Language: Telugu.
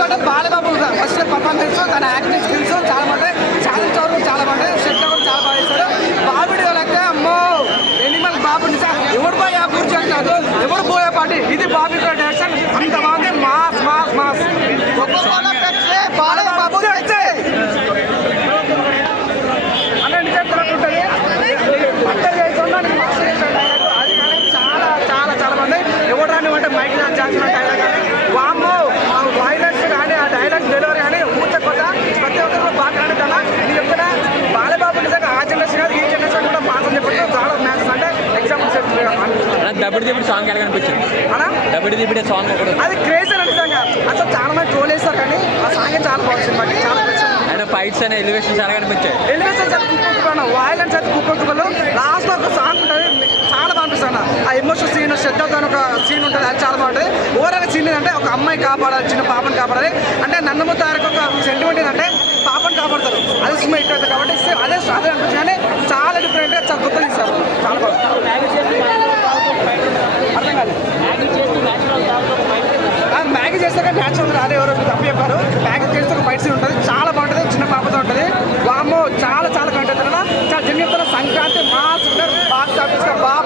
கடப்ப దబ్బడి దిబ్బడి సాంగ్ ఎలా కనిపించింది దబ్బడి దిబ్బడి సాంగ్ ఒకటి అది క్రేజ్ అని నిజంగా. అసలు చాలా మంది ట్రోల్ చేస్తారు కానీ ఆ సాంగ్ చాలా బాగుంది సినిమాకి చాలా అండ్ ఫైట్స్ అనే ఎలివేషన్స్ ఎలా కనిపించాయి ఎలివేషన్స్ అయితే కుక్కలు వాయిలెన్స్ అయితే కుక్కలు లాస్ట్ ఒక సాంగ్ ఉంటుంది. చాలా బాగా అనిపిస్తుంది ఆ ఎమోషన్ సీన్ శ్రద్ధతో ఒక సీన్ ఉంటుంది. అది చాలా బాగుంటుంది. ఓవరాల్ సీన్ ఏంటంటే ఒక అమ్మాయి కాపాడాలి చిన్న పాపని కాపాడాలి. అంటే నందమూరి తారక ఒక సెంటిమెంట్ ఏంటంటే పాపని కాపాడతారు. అది సినిమా అవుతుంది కాబట్టి అదే అదే అనిపిస్తుంది కానీ ఎవరో మీకు అప్పు చెప్పారు ప్యాకేజ్ చేస్తే ఒక సీన్ ఉంటుంది. చాలా బాగుంటుంది. చిన్న పాపతో ఉంటుంది. వామో చాలా చాలా కంటే చాలా జన్ సంక్రాంతి మా సిస్టర్ బాక్స్ ఆఫీస్ బాగా